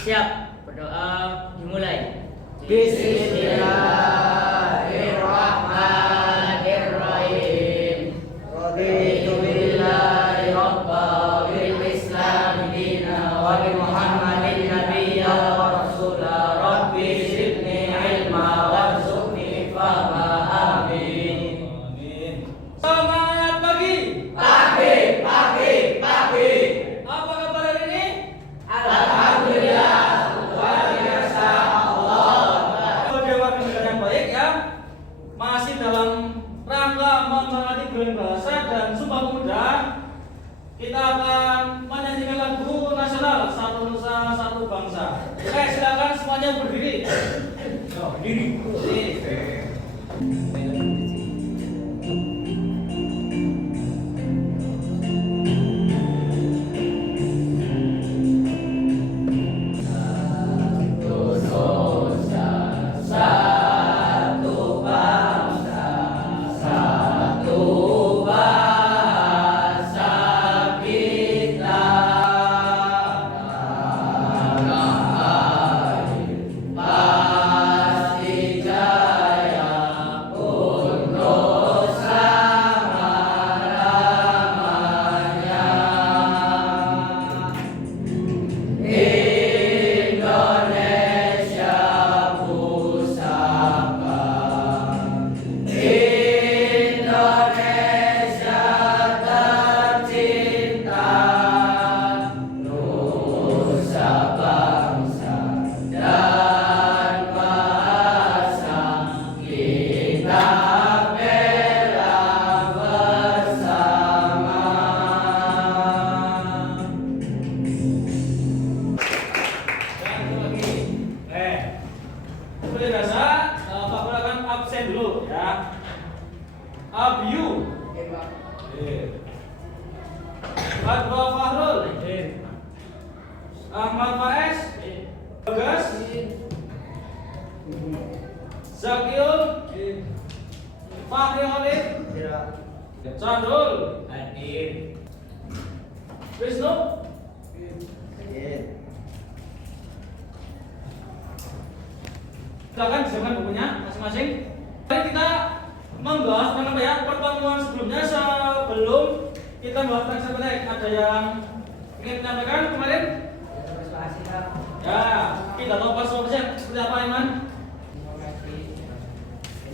Siap, berdoa dimulai. Bismillahirrahmanirrahim. Raditu billahi rabba bil islam dina wa bi Muhammadin nabiyya wa rasula rabbi zidni ilma warzuqni fahma amin. Selamat pagi. Pagi. Apa kabar hari ini? Alhamdulillah, luar biasa Allah. Sebagai warga negara yang baik ya, masih dalam rangka memperingati bulan bahasa dan Sumpah Pemuda, kita akan menyanyikan lagu nasional Satu Nusa Satu Bangsa. Oke, silakan semuanya berdiri. Berdiri. Seperti biasa, Pak Bola akan absen dulu ya. Abiu. Fatwa Fahrul. Ahmad Faiz. Bagas. Zakiul. Fahri Khalid. Chandul. Wisnu. Silakan disiapkan bukunya masing-masing. Mari kita membahas apa ya, pertemuan sebelumnya sebelum kita bahas teks pendek. Ada yang ingin menyampaikan kemarin? Ya, kita tahu persoalannya seperti apa, Iman?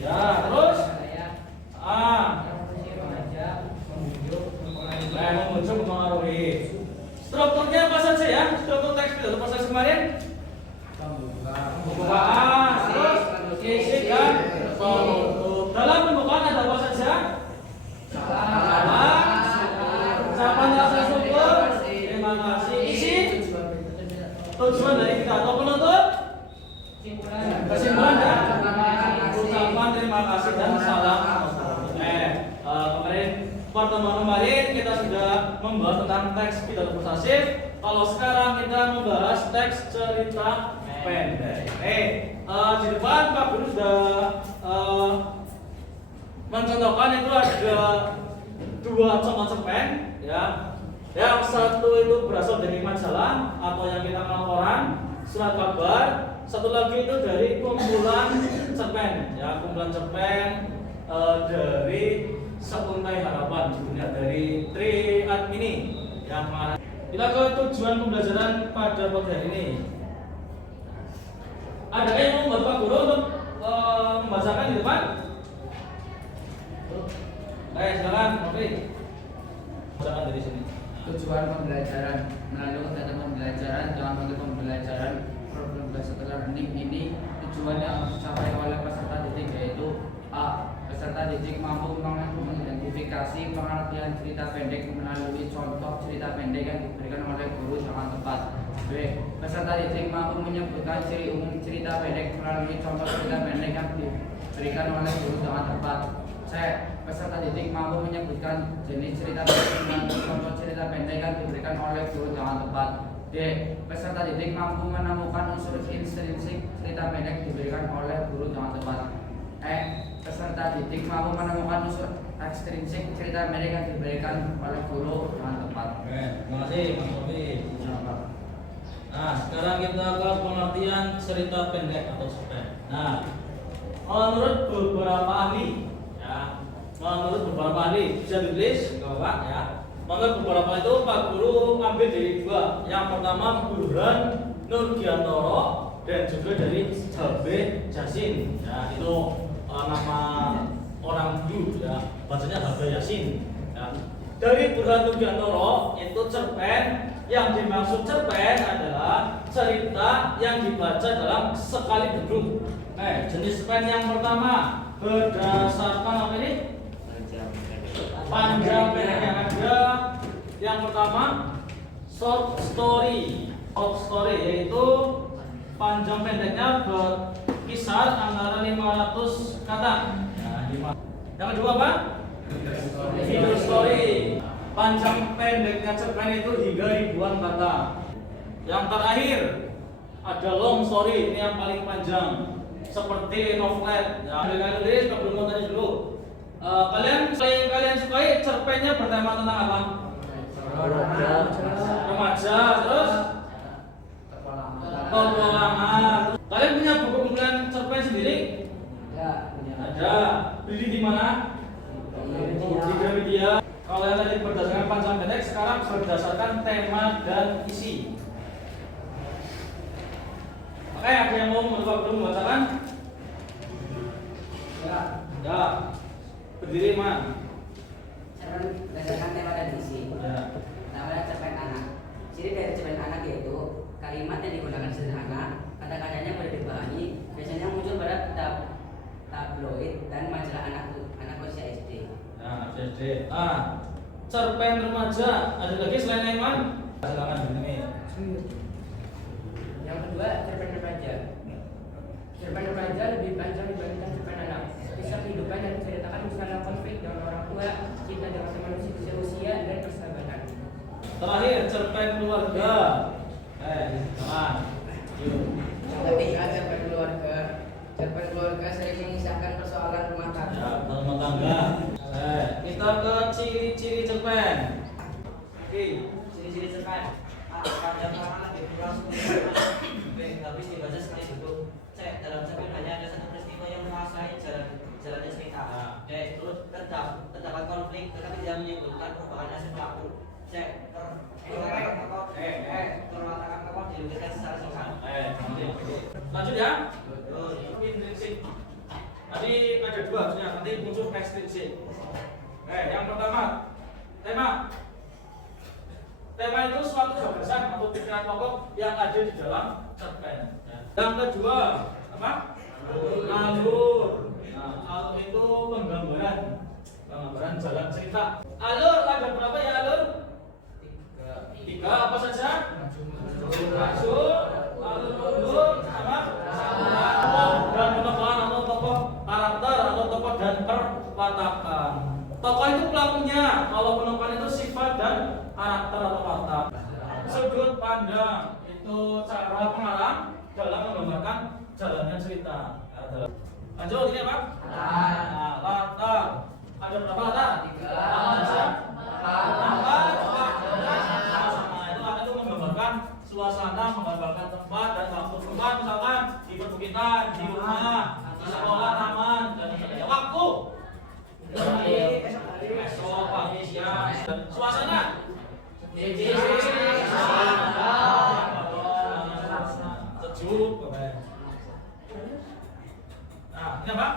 Ya, terus? Memujuk, mempengaruhi. Strukturnya apa saja ya? Struktur teks pidato proses kemarin? Pembukaan, terus isi dan penutup. Dalam pembukaan ada apa saja? Ucapan rasa syukur, terima kasih. Isi tujuan dari kita atau penutup? Kesimpulan dan ucapan terima kasih dan salam. Kemarin pertemuan kemarin kita sudah membahas tentang teks pidato persuasif. Kalau sekarang kita membahas teks cerita pendek. Di depan Pak Guru sudah mencontohkan itu ada dua contoh cerpen ya. Yang satu itu berasal dari majalah atau yang kita kenal koran, surat kabar. Satu lagi itu dari kumpulan cerpen ya, kumpulan cerpen dari Seuntai Harapan judulnya, dari Tri Admini yang mengarah. Kita ke tujuan pembelajaran pada pagi hari ini. Ada yang mau membantu Pak Guru untuk membacakan di depan? Silakan, oke. Bacakan dari sini. Tujuan pembelajaran melalui kegiatan pembelajaran dalam bentuk pembelajaran program belajar learning ini tujuannya harus dicapai oleh peserta didik, yaitu A. Peserta didik mampu mengidentifikasi pengertian cerita pendek melalui contoh cerita pendek yang diberikan oleh guru dengan tepat. B. Peserta didik mampu menyebutkan ciri umum cerita pendek melalui contoh cerita pendek yang diberikan oleh guru dengan tepat. C. Peserta didik mampu menyebutkan jenis cerita pendek melalui contoh cerita pendek yang diberikan oleh guru dengan tepat. D. Peserta didik mampu menemukan unsur intrinsik cerita pendek diberikan oleh guru dengan tepat. E. Peserta didik mampu menemukan unsur ekstrinsik cerita pendek yang diberikan oleh guru dengan tepat. Terima kasih, Mas Robi. Nah, sekarang kita ke pengertian cerita pendek atau cerpen. Nah, menurut beberapa ahli, ya, menurut beberapa ahli bisa ditulis, Bapak, ya. Menurut beberapa itu Pak Guru ambil dari dua. Yang pertama Burhan Nurgiantoro dan juga dari Habe Yasin. Ya, itu nama orang dulu, ya. Bacanya Habe Yasin. Ya. Dari Burhan Nurgiantoro itu cerpen. Yang dimaksud cerpen adalah cerita yang dibaca dalam sekali duduk. Jenis cerpen yang pertama berdasarkan apa ini? Panjang pendek yang ada. Yang pertama short story. Short story yaitu panjang pendeknya berkisar antara 500 kata. Nah, yang kedua apa? Video story. Panjang pendeknya cerpen itu hingga ribuan kata. Yang terakhir ada long story, ini yang paling panjang seperti novelet. Ya, kalian tulis, belum mau tanya dulu. Kalian sukai cerpennya bertema tentang apa? Remaja, terus petualangan. Kalian punya buku kumpulan cerpen sendiri? Ya, punya. Ada. Beli di mana? Di Gramedia. Kalau yang tadi berdasarkan panjang pendek, sekarang berdasarkan tema dan isi. Oke, ada yang mau belum membacakan? Ya. Ya. Berdiri, Man. Cerpen berdasarkan tema dan isi. Ya. Namanya cerpen anak. Ciri dari cerpen anak yaitu kalimat yang digunakan sederhana, kata-katanya mudah dipahami, biasanya muncul pada tabloid dan majalah anak usia SD. Nah, SD. Cerpen remaja ada lagi selain Aiman? Silakan ini. Yang kedua, cerpen remaja. Cerpen remaja lebih panjang dibandingkan cerpen anak. Kisah kehidupan yang diceritakan misalnya konflik dengan orang tua, cinta dengan teman usia dan persahabatan. Terakhir cerpen keluarga. Teman. Yuk. Yang ketiga, cerpen keluarga. Cerpen keluarga sering mengisahkan persoalan rumah tangga. Ya, rumah tangga. Kita ke ciri-ciri cerpen. Oke. Ciri-ciri cerpen. Panjang karena lebih kurang 10 B. Habis dibaca sekali duduk. C. Dalam cerpen hanya ada satu peristiwa yang menguasai jalannya cerita. D. Terus terdapat konflik tetapi tidak menyebutkan perubahan hasil pelaku. C. Perwatakan tokoh dilukiskan secara singkat. Lanjut ya. Intrinsik. Tadi ada dua harusnya, nanti muncul ekstrinsik. Yang pertama tema. Tema itu suatu gagasan atau pikiran pokok yang ada di dalam cerpen. Yang kedua apa? Alur. Nah, alur itu penggambaran jalan cerita. Alur ada berapa ya alur? Tiga apa saja? Maju, alur mundur, sama dan penemuan atau tokoh karakter atau tokoh dan perwatakan. Tokoh itu pelakunya, kalau penemuan itu sifat dan karakter atau watak. Sudut pandang itu cara pengarang dalam menggambarkan jalannya cerita. Lanjut ini apa? Latar. Ada berapa latar? 3. Itu menggambarkan suasana, menggambarkan tempat dan waktu. Tempat misalkan di perbukitan, di rumah, di sekolah, taman, dan sebagainya. Waktu esok, pagi, siang. Suasana sejuk. Nah, ini apa?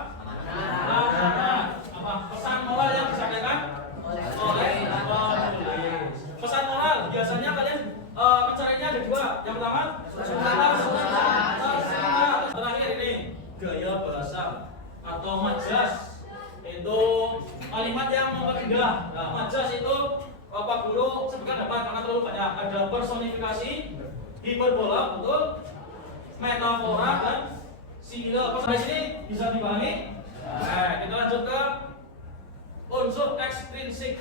Apa pesan moral yang disampaikan oleh penulis? Pesan moral biasanya kalian mencarinya ada dua. Yang pertama, terakhir ini gaya bahasa atau majas. Itu kalimat yang memperindah. Nah, majas itu Pak Guru sebutkan dapat karena terlalu banyak. Ada personifikasi, hiperbola, betul, metafora dan simile. Sampai sini bisa dipahami? Nah, kita lanjut ke unsur ekstrinsik.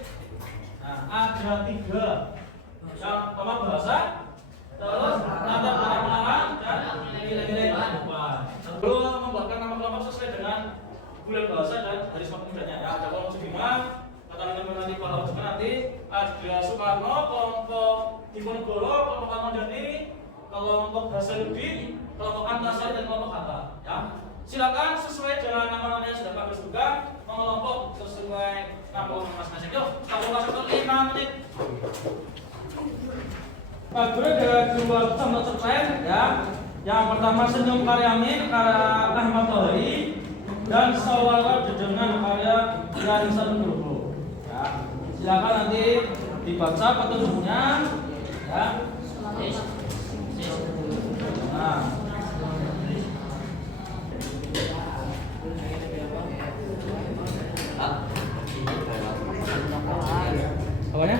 Nah, ada 3. Yang pertama bahasa, terus latar belakang pengarang dan nilai-nilai kehidupan. Sebelum membuatkan nama kelompok sesuai dengan bulan bahasa dan hari Sumpah Pemudanya. Ya, ada kelompok Sudirman, kata teman-teman nanti kalau nanti ada Soekarno, kelompok Diponegoro, kelompok Ahmad Dhani, kelompok bahasa lebih, kelompok antasari dan kelompok kata. Ya, silakan sesuai dengan nama-nama yang sudah Pak buka, mengelompok sesuai nama masing-masing. Yuk, kita masuk ke 5 menit. Pak Guru ada 2 contoh cerpen ya. Yang pertama Senyum karya Amin karya Ahmad Tohari dan Sawal Jejengan karya Yarisan Guru. Ya, silakan nanti dibaca petunjuknya ya. Nah, apanya?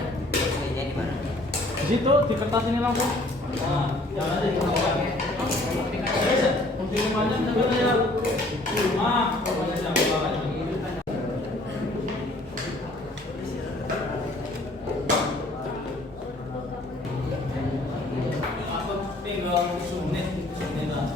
Di situ di kertas ini langsung. Nah, jangan aja dibawa. Untuk rumahnya sebenarnya rumah rumahnya jangan bawa. Tinggal sunit lah.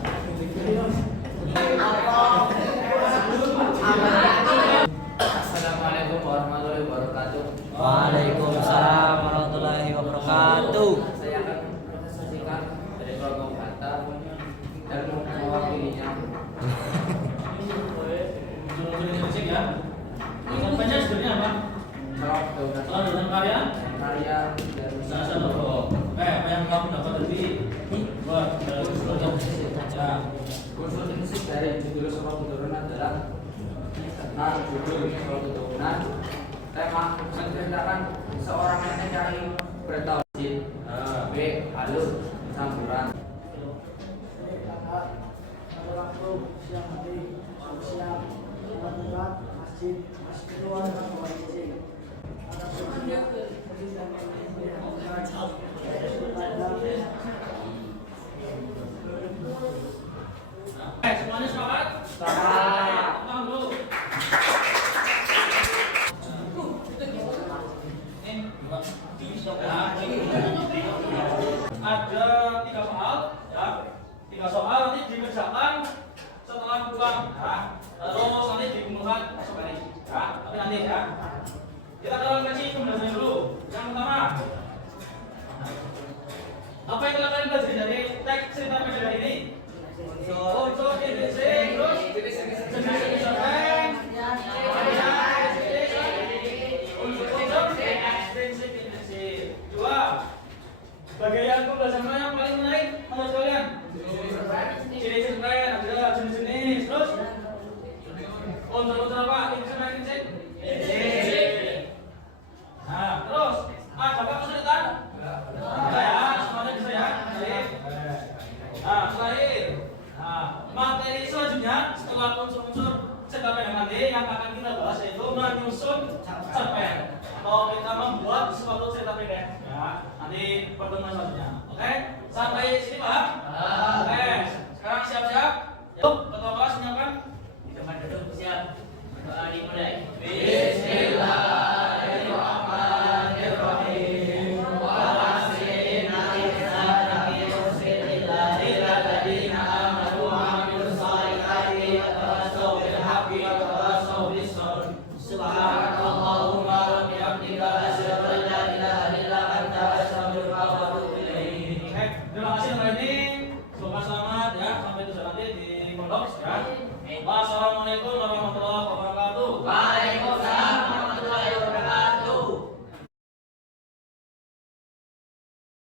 Assalamualaikum warahmatullahi wabarakatuh. Waalaikumsalam warahmatullahi wabarakatuh. Saya akan mempresentasikan dari kelompok kata dan mewakilinya. Sudah musik ya. Contohnya sebenarnya apa? Kalau dengan karya Karya dari Sasa Logo. Apa yang kamu dapat tadi? Buat dari program ya. unsur musik dari judul Surah Keturunan adalah tentang judul Surah Keturunan. Tema menceritakan seorang nenek yang bertauhid, B. Halus campuran. Pada waktu siang hari, siang berat masjid keluar dan izin. Ada sebuah perintah Semuanya sepakat? Sepakat. Tangan dulu. Ada 3 soal, ya. 3 soal nanti dikerjakan setelah pulang, ya. Terus nanti dikumpulkan esok hari, ya. Tapi nanti ya. Kita akan kasih pembahasan dulu. Yang pertama, apa yang telah kalian pelajari dari teks cerita pendek ini? Unsur definisi, terus jenis cerpen, unsur ekstensi definisi. 2. Bagian pembahasan mana yang paling menarik menurut kalian? Jenis cerpen, ada jenis-jenis, terus unsur apa? Definisi. Nah, terus apakah kesulitan? Enggak ya, semuanya bisa ya. Nah, terakhir. Nah, materi selanjutnya setelah unsur-unsur cerpen yang nanti yang akan kita bahas yaitu menyusun cerpen atau kita membuat suatu cerita pendek. Ya, nanti pertemuan selanjutnya. Oke, sampai sini paham? Oke, sekarang siap-siap. Yuk, ketua kelas menyiapkan. Di tempat duduk siap. Dimulai. Subhanallahumma wa bihamdika asyhadu an la ilaha illa anta astaghfiruka wa atubu ilaik. Oke, terima kasih hari ini. Semoga selamat ya sampai tujuan nanti di pondok ya. Wassalamualaikum warahmatullahi